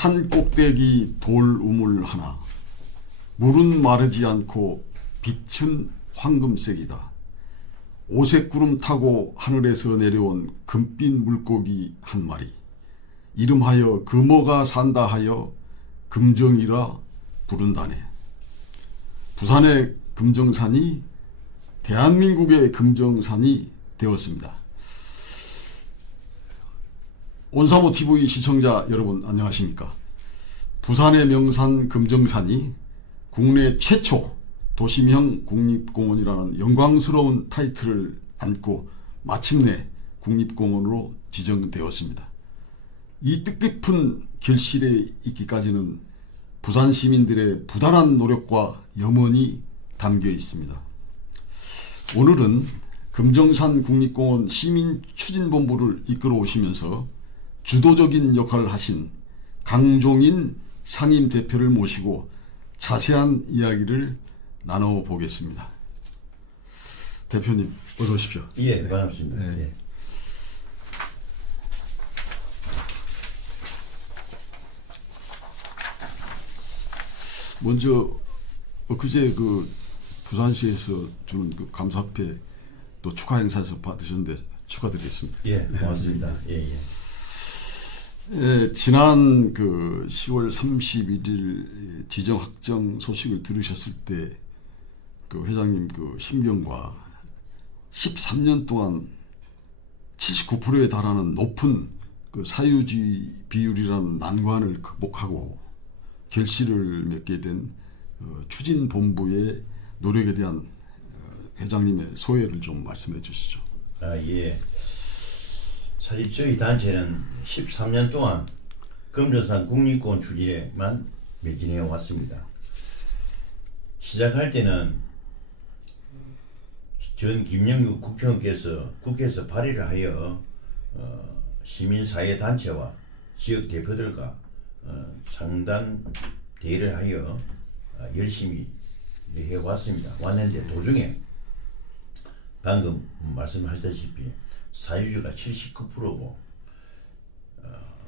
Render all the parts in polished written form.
산 꼭대기 돌 우물 하나, 물은 마르지 않고 빛은 황금색이다. 오색구름 타고 하늘에서 내려온 금빛 물고기 한 마리, 이름하여 금어가 산다 하여 금정이라 부른다네. 부산의 금정산이 대한민국의 금정산이 되었습니다. 온사모TV 시청자 여러분 안녕하십니까. 부산의 명산 금정산이 국내 최초 도심형 국립공원이라는 영광스러운 타이틀을 안고 마침내 국립공원으로 지정되었습니다. 이 뜻깊은 결실에 있기까지는 부산 시민들의 부단한 노력과 염원이 담겨 있습니다. 오늘은 금정산 국립공원 시민추진본부를 이끌어 오시면서 주도적인 역할을 하신 강종인 상임대표를 모시고 자세한 이야기를 나눠보겠습니다. 대표님 어서 오십시오. 예, 반갑습니다. 네. 예. 먼저 엊그제 그 부산시에서 주는 그 감사패 또 축하 행사에서 받으셨는데 축하드리겠습니다. 예, 고맙습니다. 예, 예. 예, 지난 그 10월 31일 지정 확정 소식을 들으셨을 때 그 회장님 그 심경과 13년 동안 79%에 달하는 높은 그 사유지 비율이라는 난관을 극복하고 결실을 맺게 된 추진본부의 노력에 대한 회장님의 소회를 좀 말씀해 주시죠. 아, 예. 사실 저희 단체는 13년 동안 금정산 국립공원 추진에만 매진해 왔습니다. 시작할 때는 전 김영규 국회의원께서 국회에서 발의를 하여 시민사회단체와 지역 대표들과 창단 대회를 하여 열심히 해왔습니다. 왔는데 도중에 방금 말씀하셨다시피 사유지가 79%고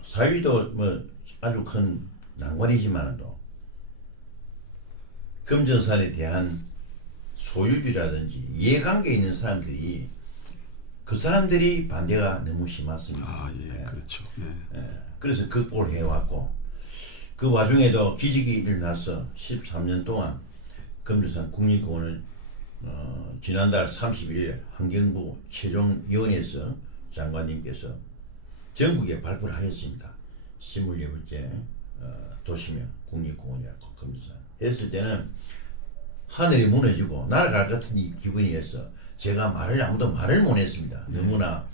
사유지도 뭐 아주 큰 난관이지만도 금정산에 대한 소유주라든지 이해관계에 있는 사람들이 그 사람들이 반대가 너무 심했습니다. 아, 예, 그렇죠. 예. 예, 그래서 극복을 해왔고 그 와중에도 기적이 일어나서 13년 동안 금정산 국립공원을 지난달 31일 환경부 최종위원회에서 장관님께서 전국에 발표를 하였습니다. 24번째 도시명 국립공원이라고 금정산 했을 때는 하늘이 무너지고 날아갈 것 같은 이 기분이었어. 제가 아무도 말을 못했습니다. 너무나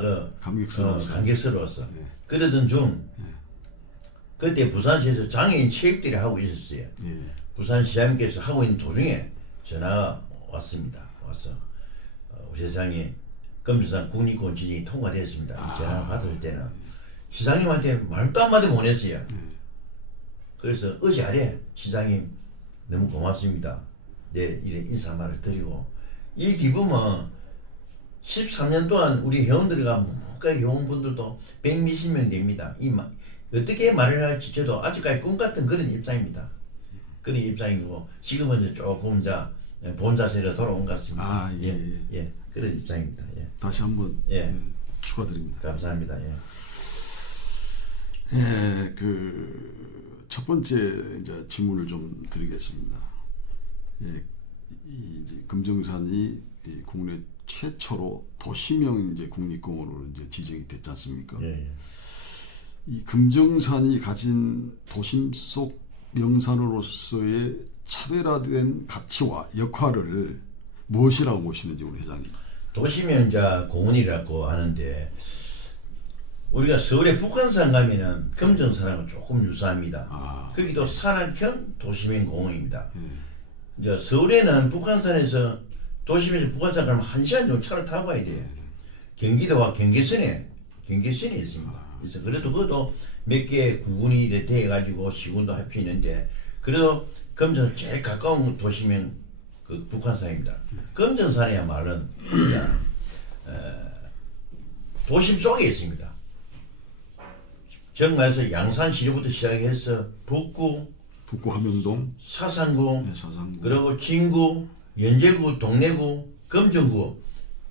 그 감격스러웠어. 그러던 중 그때 부산시에서 장애인 체육대회를 하고 있었어요. 부산시장님께서 하고 있는 도중에 전화가 왔습니다. 와서 우리 시장님 금정산 국립공원 지정이 통과되었습니다. 전화 받을 때는 시장님한테 말도 한마디 못했어요. 그래서 어제 아래 시장님 너무 고맙습니다. 네, 이래 인사말을 드리고 이 기분은 13년 동안 우리 회원들과 뭔가 회원분들도 100몇십 명 됩니다. 어떻게 말을 할지 저도 아직까지 꿈 같은 그런 입장입니다. 그런 입장이고 지금은 이제 조금 본 자세로 돌아온 것 같습니다. 아, 예, 예. 예, 그런 입장입니다. 예. 다시 한번 예. 축하드립니다. 감사합니다. 예. 예, 그 첫 번째 이제 질문을 좀 드리겠습니다. 예, 이제 금정산이 국내 최초로 도시명 이제 국립공원으로 이제 지정이 됐지 않습니까? 예, 예. 이 금정산이 가진 도심 속 명산으로서의 차별화된 가치와 역할을 무엇이라고 보시는지 우리 회장님. 도시명 이제 공원이라고 하는데 우리가 서울의 북한산 가면은 금정산하고 조금 유사합니다. 거기도 산악형 도시명 공원입니다. 이제 서울에는 북한산에서 도심에서 북한산 가면 1시간 정도 차를 타고 가야 돼요. 경기도와 경계선에 있습니다. 그래서 그래도 그것도 몇 개 구군이 돼가지고 시군도 합치는데 그래도 금정산 제일 가까운 도시명 그 북한산입니다. 금정산이야말은 도심 속에 있습니다. 정말서 양산시리부터 시작해서 북구, 북구 함영동, 사상구, 예, 사상구, 그리고 진구, 연제구, 동래구, 금정구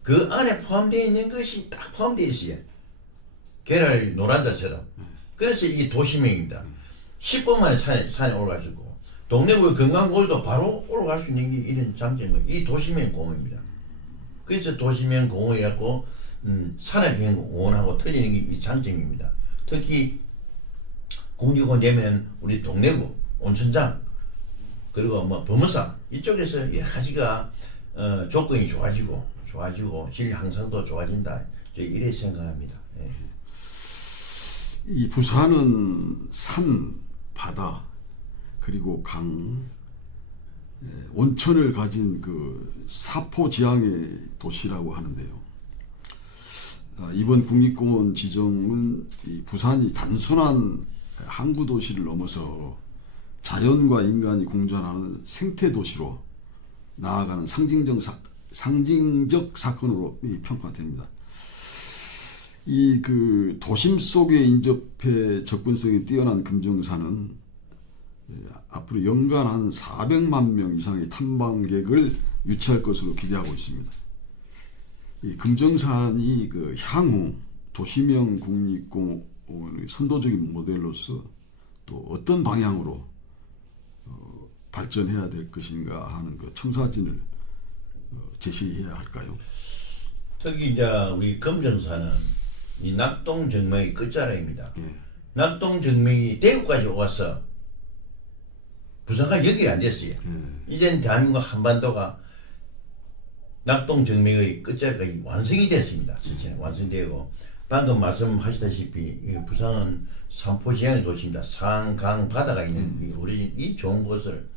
그 안에 포함되어 있는 것이 딱 포함되어 있어요. 계랄 노란자처럼. 그래서 이게 도시명입니다. 10분 만에 산에 올라갈 수 있고 동래구의 건강고지도 바로 올라갈 수 있는 게 이런 장점이 이 도시명 공원입니다. 그래서 도시명 공원이라고 산악경 공원하고 틀리는 게 이 장점입니다. 특히 국립공원 되면 우리 동래구, 온천장 그리고 뭐 범어사 이쪽에서 여러 가지가 조건이 좋아지고 질 향상도 좋아진다. 저 이래 생각합니다. 예. 이 부산은 산, 바다, 그리고 강, 온천을 가진 그 사포지향의 도시라고 하는데요. 이번 국립공원 지정은 이 부산이 단순한 항구 도시를 넘어서 자연과 인간이 공존하는 생태 도시로 나아가는 상징적 사건으로 평가됩니다. 이 그 도심 속에 인접해 접근성이 뛰어난 금정산은 앞으로 연간 한 400만 명 이상의 탐방객을 유치할 것으로 기대하고 있습니다. 이 금정산이 그 향후 도시명 국립공원의 선도적인 모델로서 또 어떤 방향으로 발전해야 될 것인가 하는 그 청사진을 제시해야 할까요? 특히 이제 우리 금정산은 이 낙동정맥의 끝자락입니다. 예. 낙동정맥이 대구까지 와서 부산과 연결이 안 됐어요. 이제는 대한민국 한반도가 낙동정맥의 끝자락이 완성이 됐습니다. 실제 완성되고 방금 말씀하시다시피 부산은 삼포지향의 도시입니다. 산, 강, 바다가 있는 이 좋은 곳을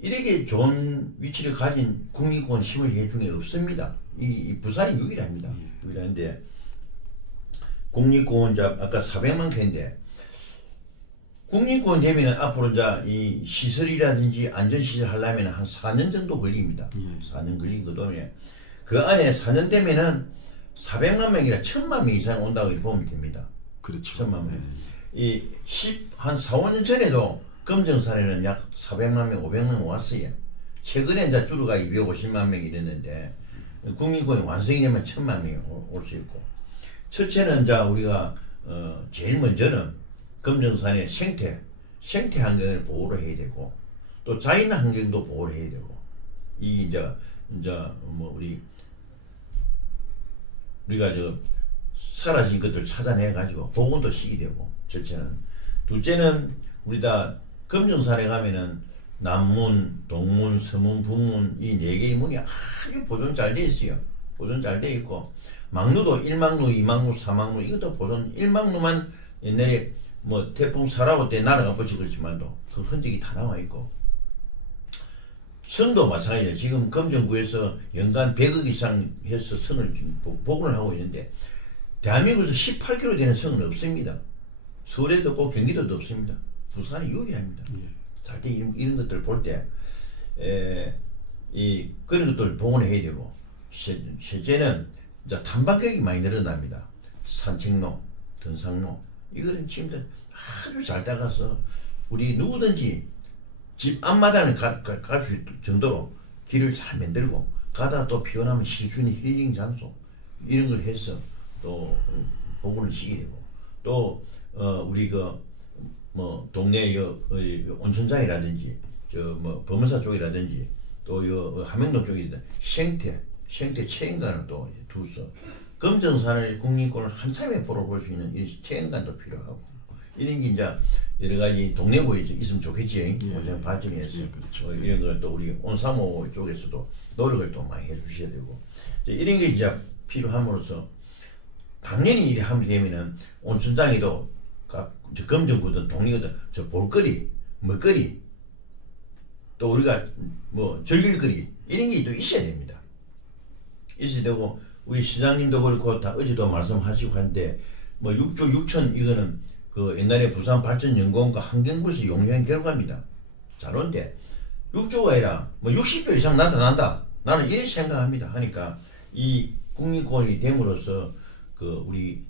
이렇게 좋은 위치를 가진 국립공원 21개 중에 없습니다. 이 부산이 유일합니다. 유일한데 국립공원 아까 400만 개인데 국립공원 되면은 앞으로 이제 이 시설이라든지 안전시설 하려면 한 4년 정도 걸립니다. 4년 걸리거든요. 그 안에 4년 되면은 400만 명이나 1000만 명 이상 온다고 보면 됩니다. 그렇죠. 1000만 명. 한 4, 5년 전에도 금정산에는 약 400만 명, 500만 명 왔어요. 최근에 이제 줄어가 250만 명이 됐는데 국립공원이 완성이 되면 1000만 명이 올 수 있고 첫째는 이제 우리가 제일 먼저는 금정산의 생태 환경을 보호를 해야 되고 또 자연 환경도 보호를 해야 되고 이 이제 뭐 우리가 저 사라진 것들 찾아내 가지고 복원도 시키게 되고 첫째는 둘째는 우리 다 금정산에 가면은 남문, 동문, 서문, 북문 이 4개의 문이 아주 보존 잘 돼 있어요. 보존 잘 돼 있고 망루도 1망루, 2망루, 4망루 이것도 보존 1망루만 옛날에 뭐 태풍 사라고 때 날아가 버치 그렇지만도 그 흔적이 다 남아 있고 성도 마찬가지예요. 지금 금정구에서 연간 100억 이상 해서 성을 지금 복원을 하고 있는데 대한민국에서 18km 되는 성은 없습니다. 서울에도 없고 경기도도 없습니다. 부산이 유일합니다. 잘 때 이런 것들 볼 때 그런 것들 복원을 해야 되고 실제는 이제 탐방객이 많이 늘어납니다. 산책로, 등산로 이거는 지금 아주 잘 따가서 우리 누구든지 집 앞마당을 갈 수 있을 정도로 길을 잘 만들고 가다가 또 피곤하면 시순이 힐링 장소 이런 걸 해서 또 복원을 시키게 되고 또 우리 뭐 동네 온천장이라든지 뭐 범어사 쪽이라든지 또 함영동 쪽이라든지 생태 체험관을 또 두서 금정산을 국립공원을 한참에 보러 볼 수 있는 이런 체험관도 필요하고 이런 게 이제 여러 가지 동네구에 있으면 좋겠지. 원장 발전해서 그렇죠. 이런 걸 또 우리 온사모 쪽에서도 노력을 또 많이 해주셔야 되고 이런 게 이제 필요함으로써 당연히 이래 하면 되면은 온천장에도 저 금정구든 동리거든 저 볼거리, 먹거리 또 우리가 뭐 즐길거리 이런 게 또 있어야 됩니다. 있어야 되고 우리 시장님도 그렇고 다 어제도 말씀하시고 한데 뭐 6조 6천 이거는 그 옛날에 부산발전연구원과 환경부에서 용역한 결과입니다. 자료인데 6조가 아니라 뭐 60조 이상 나타난다. 나는 이렇게 생각합니다. 하니까 이 국립공원이 됨으로써 그 우리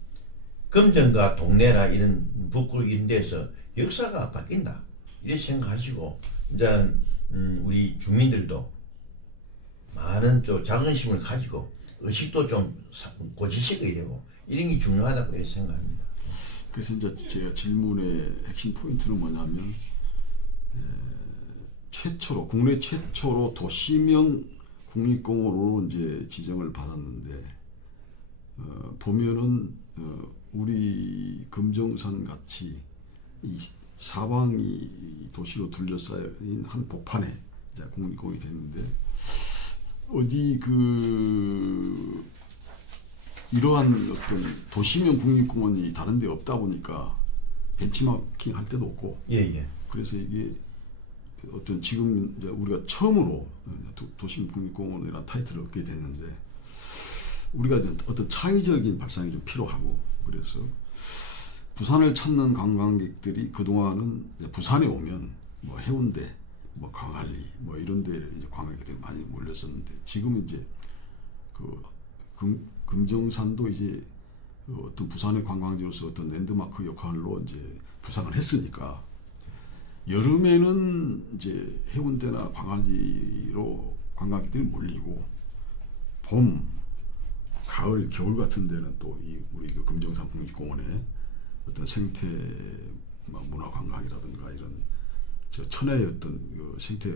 금정과 동네나 이런 북구 이런 데서 역사가 바뀐다 이렇게 생각하시고 이제 우리 주민들도 많은 좀 자긍심을 가지고 의식도 좀 고지식이 되고 이런 게 중요하다고 이렇게 생각합니다. 그래서 이제 제가 질문의 핵심 포인트는 뭐냐면 최초로 국내 최초로 도시명 국립공원으로 이제 지정을 받았는데 보면은 우리 금정산 같이 이 사방이 도시로 둘러싸인 한 복판에 이제 국립공원이 됐는데 어디 이러한 어떤 도시명 국립공원이 다른 데 없다 보니까 벤치마킹 할 데도 없고 예. 그래서 이게 어떤 지금 이제 우리가 처음으로 도심 국립공원이라는 타이틀을 얻게 됐는데 우리가 어떤 창의적인 발상이 좀 필요하고 그래서 부산을 찾는 관광객들이 그동안은 이제 부산에 오면 뭐 해운대, 뭐 광안리, 뭐 이런 데 이제 관광객들이 많이 몰렸었는데 지금은 이제 금정산도 이제 어떤 부산의 관광지로서 어떤 랜드마크 역할로 이제 부상을 했으니까 여름에는 이제 해운대나 광안리로 관광객들이 몰리고 봄, 가을, 겨울 같은 데는 또 우리 금정산 국립공원에 어떤 생태 문화 관광이라든가 이런 천혜의 어떤 생태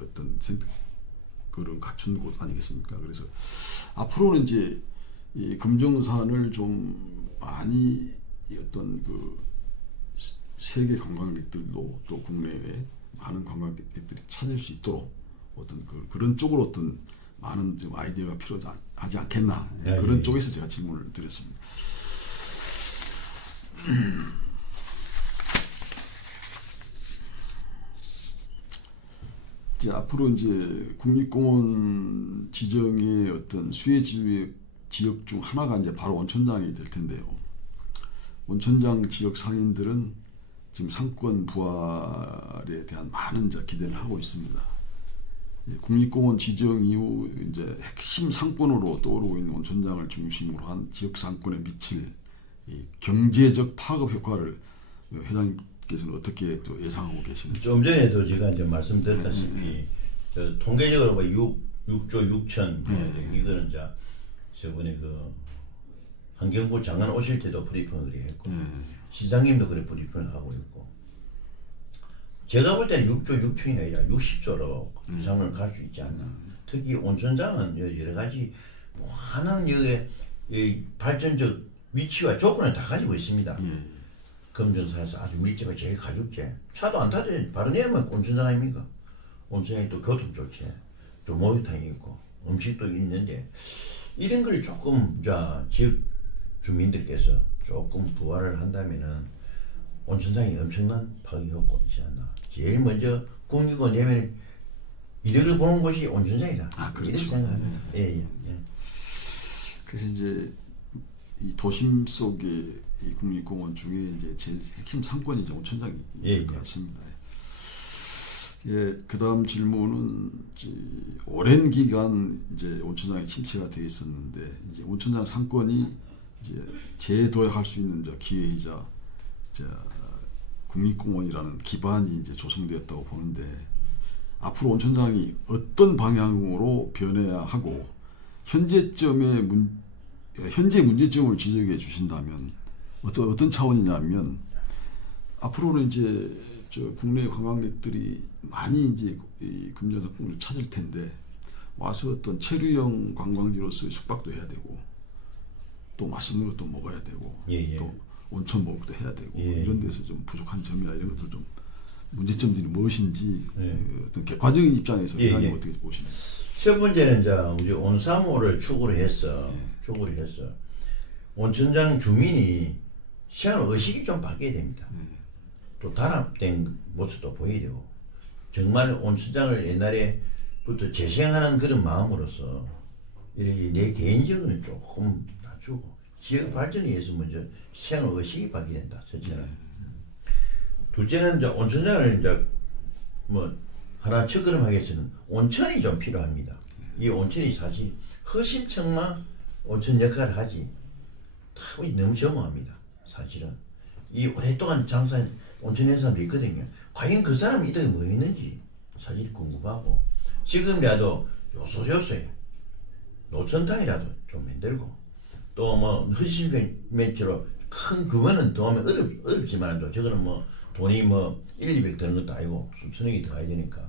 어떤 그런 갖춘 곳 아니겠습니까? 그래서 앞으로는 이제 이 금정산을 좀 많이 어떤 세계 관광객들도 또 국내에 많은 관광객들이 찾을 수 있도록 어떤 그런 쪽으로 어떤 많은 좀 아이디어가 필요하지 않겠나 그런 쪽에서 제가 질문을 드렸습니다. 이제 앞으로 이제 국립공원 지정의 어떤 수혜 지역 중 하나가 이제 바로 온천장이 될 텐데요. 온천장 지역 상인들은 지금 상권 부활에 대한 많은 이제 기대를 하고 있습니다. 국립공원 지정 이후 이제 핵심 상권으로 떠오르고 있는 온천장을 중심으로 한 지역 상권에 미칠 이 경제적 파급 효과를 회장님께서는 어떻게 또 예상하고 계시는지? 좀 전에도 제가 이제 말씀드렸다시피 통계적으로 뭐 6조 6천 이거는 이제 저번에 환경부 장관 오실 때도 브리핑을 그래 했고 시장님도 그래 브리핑을 하고 있고 제가 볼 때는 6조 6천이 아니라 60조로 이상을 갈 수 있지 않나. 특히 온천장은 여러 가지 많은 여기 발전적 위치와 조건을 다 가지고 있습니다. 금정산에서 아주 밀집이 제일 가깝게 차도 안 타도 바로 내리면 온천장 아닙니까? 온천장이 또 교통 좋지. 또 목욕탕이 있고 음식도 있는데 이런 걸 조금 지역 주민들께서 조금 부활을 한다면은 온천장이 엄청난 파괴 효과가 있지 않나. 제일 먼저 국립공원 되면 이력을 보는 곳이 온천장이다. 그렇죠. 이렇게 생각합니다. 예. 그래서 이제 이 도심 속의 이 국립공원 중에 이제 제일 핵심 상권이 이제 온천장이 될 것 같습니다. 그다음 질문은 오랜 기간 이제 온천장이 침체가 되어 있었는데 이제 온천장 상권이 이제 재도약할 수 있는 기회이자 국립공원이라는 기반이 이제 조성되었다고 보는데 앞으로 온천장이 어떤 방향으로 변해야 하고 현재 문제점을 지적해 주신다면 어떤 차원이냐면 앞으로는 이제 국내 관광객들이 많이 이제 이 금정산을 찾을 텐데 와서 어떤 체류형 관광지로서의 숙박도 해야 되고 또 맛있는 것도 먹어야 되고 또 온천 목욕도 해야 되고 이런 데서 좀 부족한 점이나 이런 것들 좀 문제점들이 무엇인지 어떤 객관적인 입장에서 회장님 어떻게 보시나요? 첫 번째는 우리 온사모를 축으로 해서 온천장 주민이 생활 의식이 좀 바뀌어야 됩니다. 또 단합된 모습도 보여야 되고 정말 온천장을 옛날에부터 재생하는 그런 마음으로서 이렇게 내 개인적으로는 조금 낮추고 지역 발전을 위해서 먼저 생활 의식이 바뀌어야 된다. 첫째는. 둘째는 이제 온천장을 이제 뭐 하나 첫걸음하기위해서는 온천이 좀 필요합니다. 이 온천이 사실 허심청마 온천 역할을 하지 다 너무 점호합니다. 사실은 이 오랫동안 장사한 온천에 사람도 있거든요. 과연 그 사람 이득이 뭐 있는지 사실 궁금하고 지금이라도 요소조소에 노천탕이라도 좀 만들고 또 뭐 허시멘트로 큰 그거는 더 하면 어렵지만도 저거는 뭐 돈이 뭐 1, 200 드는 것도 아니고 수천억이 들어가야 되니까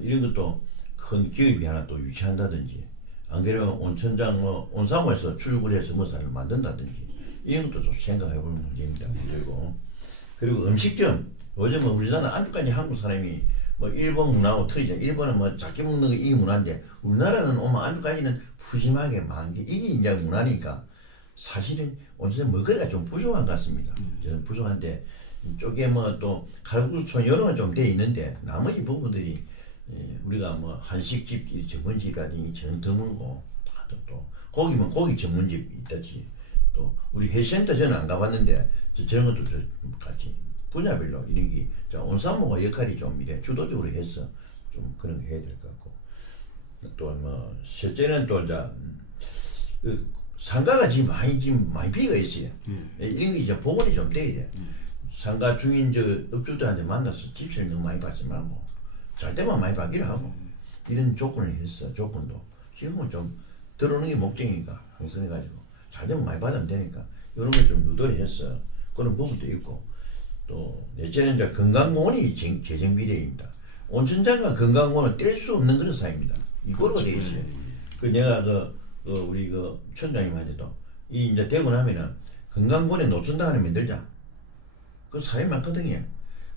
이런 것도 큰 기업이 하나 또 유치한다든지 안 그러면 온천장 뭐 온사무에서 출구해서 뭐사를 만든다든지 이런 것도 좀 생각해 볼 문제입니다. 그리고 음식점 요즘은 우리나라 안주까지 한국 사람이 뭐 일본 문화하고 틀리죠. 일본은 뭐 작게 먹는 게 이게 문화인데 우리나라는 오면 안주까지는 푸짐하게 많은 게 이게 이제 문화니까 사실은 온천에 먹거리가 좀 부족한 것 같습니다. 저는 부족한데 이쪽에 뭐 또 칼국수촌 이런 건 좀 돼 있는데 나머지 부분들이 우리가 뭐 한식집 전문집이라든지 전 드물고 또 고기면 고기 전문집 있다지 또 우리 회센터 저는 안 가봤는데 저런 것도 좀 같이 분야별로 이런 게 온산모가 역할이 좀 이래 주도적으로 해서 좀 그런 거 해야 될 것 같고 또 뭐 실제는 또 이제 그 상가가 지금 많이 비어 있어요. 이런 게 이제 복원이 좀 돼야 돼. 상가 주인 저 업주들한테 만나서 집세를 너무 많이 받지 말고 잘 때만 많이 받기로 하고 이런 조건을 했어. 조건도 지금은 좀 들어오는 게 목적이니까 항상 해가지고 잘 되면 많이 받으면 되니까 이런 걸 좀 유도를 했어. 그런 부분도 있고 또 넷째는 이제 건강공원이 재정비대입니다. 온천장과 건강공원은 뗄 수 없는 그런 사입니다. 이거로 돼 있어요. 그 내가 우리 청장님한테도 이 이제 되고 나면은 건강공원에 노천당 하나 만들자. 그 사람이 많거든요.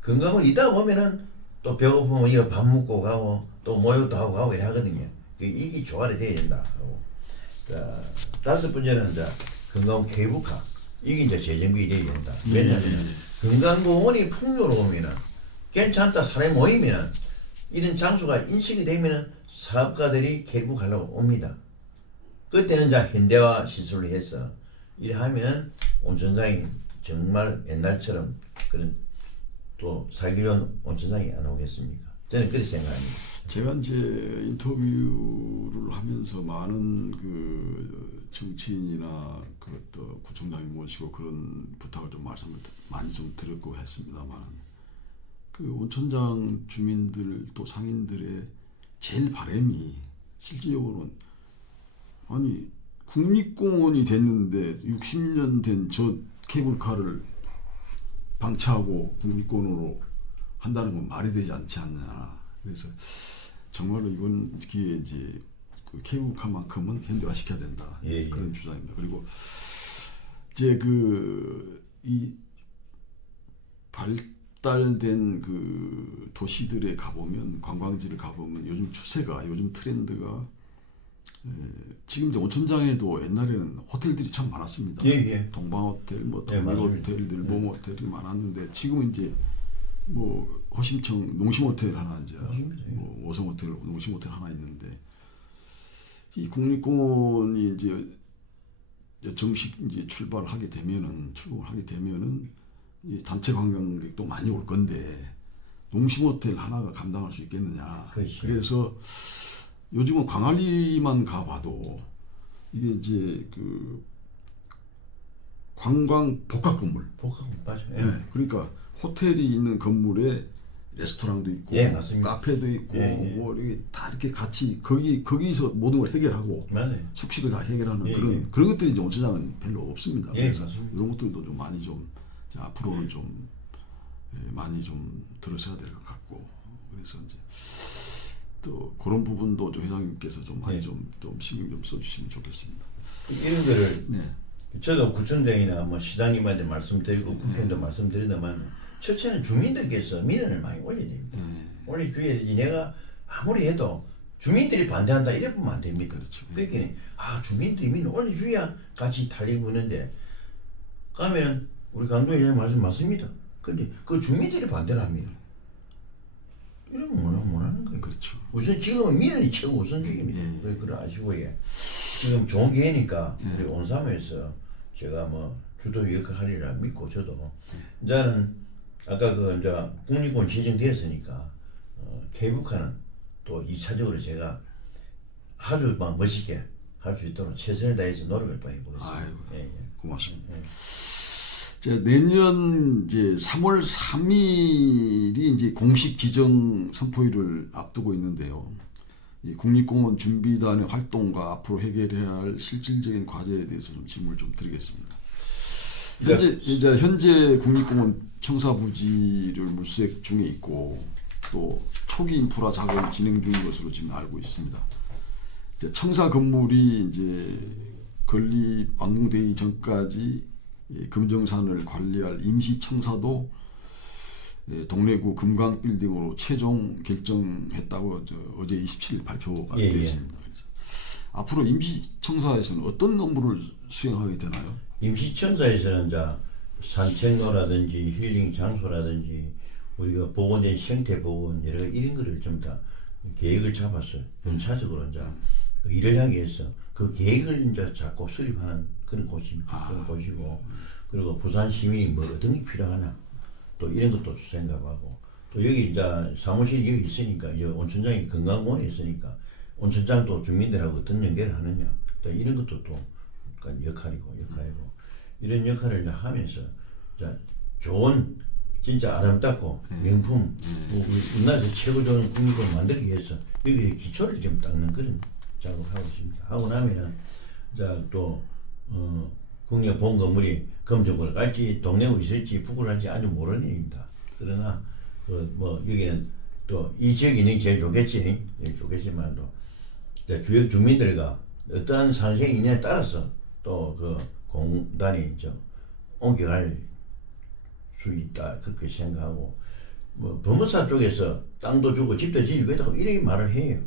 건강을 이다 보면은 또 배고프면 이거 밥 먹고 가고 또 모욕도 하고 가고 이래 하거든요. 이게 조화를 돼야 된다. 자, 다섯 번째는 이제 건강 케이블카. 이게 이제 재정비 돼야 된다. 왜냐하면 건강공원이 풍요로우면은 괜찮다 사람이 모이면은 이런 장소가 인식이 되면은 사업가들이 케이블카 하려고 옵니다. 그때는 이제 현대화 시설을 해서 이래 하면 온천장이 정말 옛날처럼 그런 또 살기 좋은 온천장이 안 오겠습니까? 저는 그렇게 생각합니다. 제가 이제 인터뷰를 하면서 많은 그 정치인이나 그또 구청장이 모시고 그런 부탁을 좀 말씀을 많이 좀 드렸고 했습니다만 그 온천장 주민들 또 상인들의 제일 바람이 실질적으로는 아니 국립공원이 됐는데 60년 된 저 케이블카를 방치하고 국립공원으로 한다는 건 말이 되지 않지 않냐. 그래서 정말로 이번 기회에 이제 그 케이블카만큼은 현대화 시켜야 된다. 예. 그런 주장입니다. 그리고 이제 이 발달된 그 도시들에 가보면 관광지를 가보면 요즘 추세가 요즘 트렌드가 지금 이제 온천장에도 옛날에는 호텔들이 참 많았습니다. 예. 동방호텔, 뭐 예, 호텔, 늘봄 호텔이 많았는데 지금은 이제 뭐 호심청 농심호텔 하나 이제 뭐 오성호텔, 농심호텔 하나 있는데 이 국립공원이 이제 정식 이제 출발하게 되면은 이 단체 관광객도 많이 올 건데 농심호텔 하나가 감당할 수 있겠느냐. 그렇지. 그래서 요즘은 광안리만 가봐도 이게 이제 그 관광 복합 건물. 맞아요. 네. 그러니까 호텔이 있는 건물에 레스토랑도 있고, 예, 맞습니다. 카페도 있고, 예. 뭐 이렇게 다 이렇게 같이 거기서 모든 걸 해결하고 맞아요. 숙식을 다 해결하는 예, 그런 것들이 이제 온천장은 별로 없습니다. 예, 그래서 맞습니다. 이런 것들도 좀 많이 좀 앞으로는 좀 많이 좀 들으셔야 될 것 같고, 그래서 이제. 또 그런 부분도 좀 회장님께서 좀 많이 좀 신경 좀 써주시면 좋겠습니다. 이런 거를 네. 저도 구청장이나 뭐 시장님한테 말씀드리고 국회의원도 말씀드린다만 첫째는 주민들께서 민원을 많이 올려야 됩니다. 올려줘야 되지. 내가 아무리 해도 주민들이 반대한다 이래 보면 안 됩니다. 그렇죠. 그러니까 주민들이 민원 올려줘야 같이 달리고 있는데 가면 우리 강조회장님 말씀 맞습니다. 근데 그 주민들이 반대를 합니다. 이러면 못 하는 거예요. 그렇죠. 우선 지금은 민원이 최고 우선주의입니다. 그걸 아시고 지금 좋은 기회니까 우리 온사무에서 제가 뭐 주도 역할 하리라 믿고 저도 이제는 아까 이제 국립공원 지정되었으니까 케이블카는 또 2차적으로 제가 아주 막 멋있게 할 수 있도록 최선을 다해서 노력을 또 해보겠습니다. 아이고, 예. 고맙습니다. 예. 자, 내년 이제 3월 3일이 이제 공식 지정 선포일을 앞두고 있는데요. 이 국립공원 준비단의 활동과 앞으로 해결해야 할 실질적인 과제에 대해서 좀 질문을 좀 드리겠습니다. 현재 국립공원 청사 부지를 물수액 중에 있고 또 초기 인프라 작업이 진행 중인 것으로 지금 알고 있습니다. 이제 청사 건물이 이제 건립 완공되기 전까지 금정산을 관리할 임시 청사도 동래구 금강빌딩으로 최종 결정했다고 어제 27일 발표가 됐습니다. 그래서 앞으로 임시 청사에서는 어떤 업무를 수행하게 되나요? 임시청사에서는 이제 산책로라든지 힐링 장소라든지 우리가 복원된 생태 복원 여러 이런 거를 좀 다 계획을 잡았어요. 연차적으로 이제 그 일을 하기 위해서 그 계획을 이제 자꾸 수립하는 그런 곳입니다. 그런 곳이고 그리고 부산 시민이 뭐 어떤 게 필요하나 또 이런 것도 생각하고 또 여기 이제 사무실이 여기 있으니까 이 온천장이 건강공원에 있으니까 온천장도 주민들하고 어떤 연결을 하느냐 또 이런 것도 또 역할이고 이런 역할을 이제 하면서 이제 좋은 진짜 아름답고 명품 우리나라에서 최고 좋은 국립공원을 만들기 위해서 여기에 기초를 좀 닦는 그런 작업을 하고 있습니다. 하고 나면은 이제 또 국립 본 건물이 금쪽으로 갈지 동래구 있을지 북구를 할지 아주 모르는 일입니다. 그러나 그 뭐 여기는 또 이 지역이 있는 게 제일 좋겠지 좋겠지만도 주역 주민들과 어떠한 상생이 있냐에 따라서 또 그 공단이 옮겨갈 수 있다 그렇게 생각하고 뭐 법무사 쪽에서 땅도 주고 집도 지주고 했다고 이렇게 말을 해요.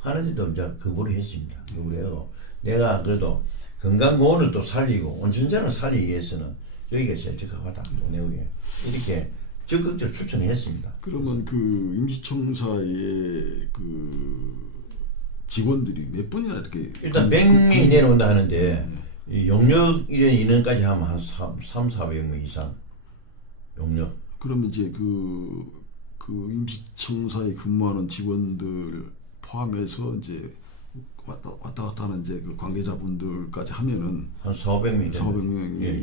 하는데도 이제 거부를 했습니다. 거부를 하고 내가 그래도 건강공원을 또 살리고 온천장을 살리기 위해서는 여기가 제일 적합하다. 동래구에 이렇게 적극적으로 추천했습니다. 그러면 그 임시청사의 그 직원들이 몇 분이나 이렇게 일단 100명이 내려온다 하는데 이 용역 이런 인원까지 하면 한 300~400명 이상 용역. 그러면 이제 그 임시청사에 근무하는 직원들 포함해서 이제 왔다 갔다 하는 이제 그 관계자분들까지 하면은 한 400명이 400명이 예.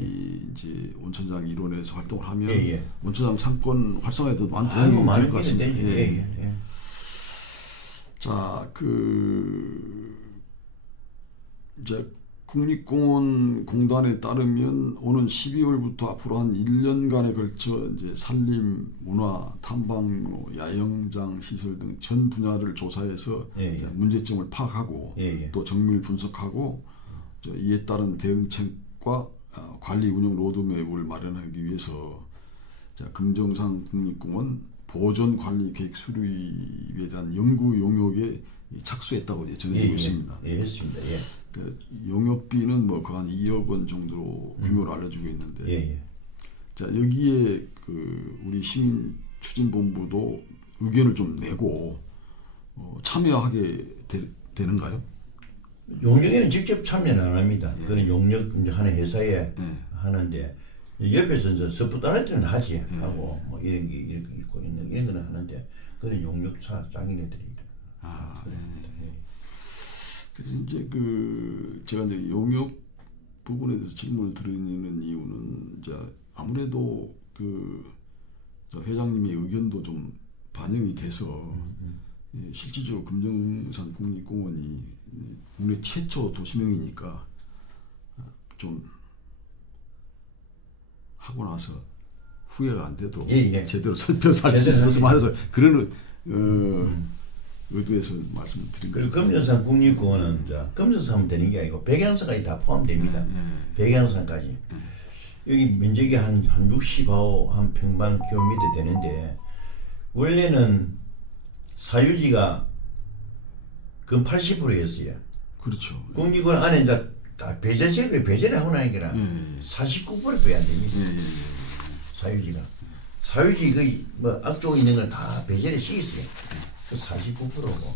이제 온천장 일원에서 활동을 하면 예. 온천장 상권 활성화에도 많은 아이고 도움이 많은 될 것 같습니다. 예. 자, 이제 국립공원 공단에 따르면 오는 12월부터 앞으로 한 1년간에 걸쳐 이제 산림, 문화, 탐방로, 야영장 시설 등 전 분야를 조사해서 이제 문제점을 파악하고 또 정밀 분석하고 이에 따른 대응책과 관리 운영 로드맵을 마련하기 위해서 금정산 국립공원 보존 관리 계획 수립에 대한 연구 용역에 착수했다고 이제 정해지고 있습니다. 했습니다. 그 용역비는 뭐 그 한 2억 원 정도로 규모를 알려주고 있는데, 자 여기에 그 우리 시민 추진본부도 의견을 좀 내고 참여하게 되는가요? 용역에는 직접 참여는 안 합니다. 그런 용역 이제 하는 회사에 하는데 옆에서 이제 서포트할 때는 하지 하고 뭐 이런 게 이렇게 있고 이런 거는 하는데 그런 용역사 짱이네들이. 그래서 이제 제가 이제 용역 부분에 대해서 질문을 드리는 이유는 이제 아무래도 저 회장님의 의견도 좀 반영이 돼서 실질적으로 금정산 국립공원이 국내 최초 도시명이니까 좀 하고 나서 후회가 안 돼도 제대로 살펴서 할 수 있어서 말해서 그런 의도에서 말씀을 드린 거예요. 그리고 금정산 국립공원은 금정산만 되는 게 아니고 백양산까지 다 포함됩니다. 백양산까지. 여기 면적이 한 65, 한 평방 킬로미터 되는데 원래는 사유지가 그 80%였어요. 그렇죠. 국립공원 안에 이제 다 배제를 하고 나니까 49%밖에 안 됩니다. 사유지가. 사유지 뭐 앞쪽에 있는 걸 다 배제를 시켰어요. 49%고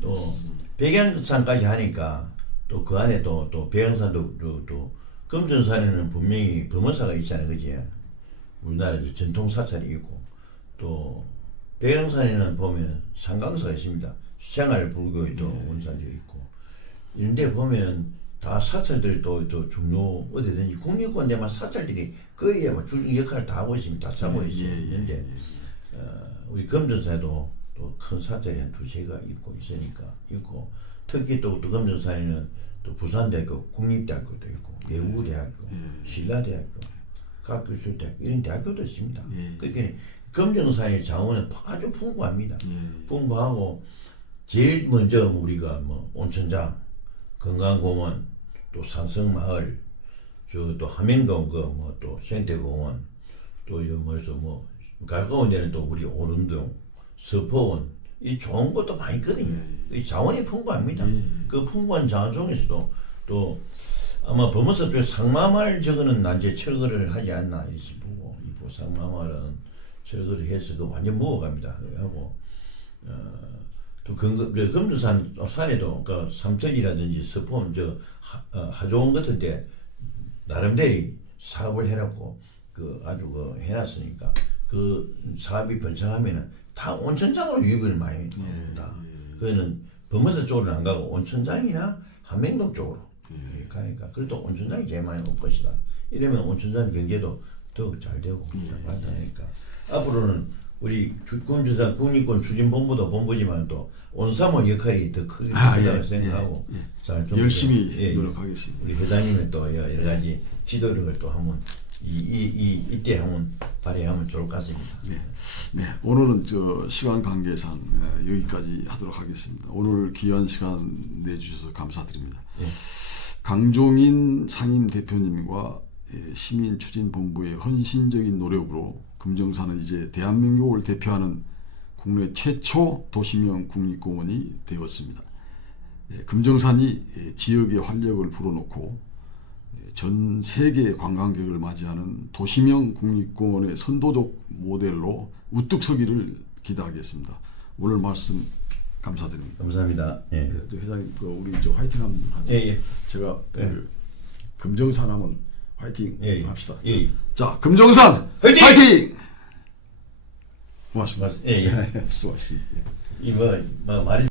또 백양산까지 하니까 또 그 안에 또 백양산도 또 금정산에는 분명히 범어사가 있잖아요, 그지? 우리나라에서 전통 사찰이 있고 또 백양산에는 보면 상강사가 있습니다. 생활 불교의 또 원산도 있고 이런데 보면 다 사찰들이 또 중요 어디든지 국립공원 되면 사찰들이 거의 뭐 주중 역할을 다 하고 있습니다. 다 차고 있어요. 현재 우리 금전사에도 또 큰 사찰이 한 두세 개가 있고 특히 또 금전사에는 또 부산대학교 국립대학교도 있고 예우대학교, 신라대학교, 각교수대학교 이런 대학교도 있습니다. 그러니까 금정산의 자원은 아주 풍부합니다. 풍부하고 제일 먼저 우리가 뭐 온천장, 건강공원, 또 산성마을, 저 또 함영동 그 뭐 또 생태공원, 또 뭐서 뭐 가까운 데는 또 우리 오름동, 서포원 이 좋은 것도 많이 있거든요. 이 자원이 풍부합니다. 그 풍부한 자원 중에서도 또 아마 범어사 쪽에 상마마을 저거는 난제 철거를 하지 않나 이렇게 보고 이 상마마을은 철거를 해서 그 완전 먹어갑니다. 하고 또 금주산 산에도 그 삼천이라든지 서포원 저 하조원 같은데 나름대로 사업을 해놨고 그 아주 그 해놨으니까 그 사업이 번창하면은 다 온천장으로 유입을 많이 합니다. 그거는 범어사 쪽으로는 안 가고 온천장이나 함명동 쪽으로 가니까 그래도 온천장이 제일 많이 올 것이다. 이러면 온천장 경제도 더 잘 되고 발전하니까 앞으로는 우리 금주산 국립공원 추진본부도 본부지만 또 온사모 역할이 더 크게 된다고 생각하고 잘 좀 열심히 노력하겠습니다. 우리 회장님의 또 여러 가지 지도력을 또 한번 이때 한번 발휘하면 좋을 것 같습니다. 네, 오늘은 저 시간 관계상 여기까지 하도록 하겠습니다. 오늘 귀한 시간 내주셔서 감사드립니다. 강종인 상임 대표님과 시민추진본부의 헌신적인 노력으로 금정산은 이제 대한민국을 대표하는 국내 최초 도시명 국립공원이 되었습니다. 금정산이 지역의 활력을 불어넣고 전 세계 관광객을 맞이하는 도시명 국립공원의 선도적 모델로 우뚝 서기를 기대하겠습니다. 오늘 말씀 감사드립니다. 감사합니다. 예. 회장님, 우리 저 화이팅 한번 하죠. 제가 금정산 하면 화이팅 합시다. 자, 금정산 화이팅! 고맙습니다. 수고하셨습니다. 수고하셨습니다. 이거 말이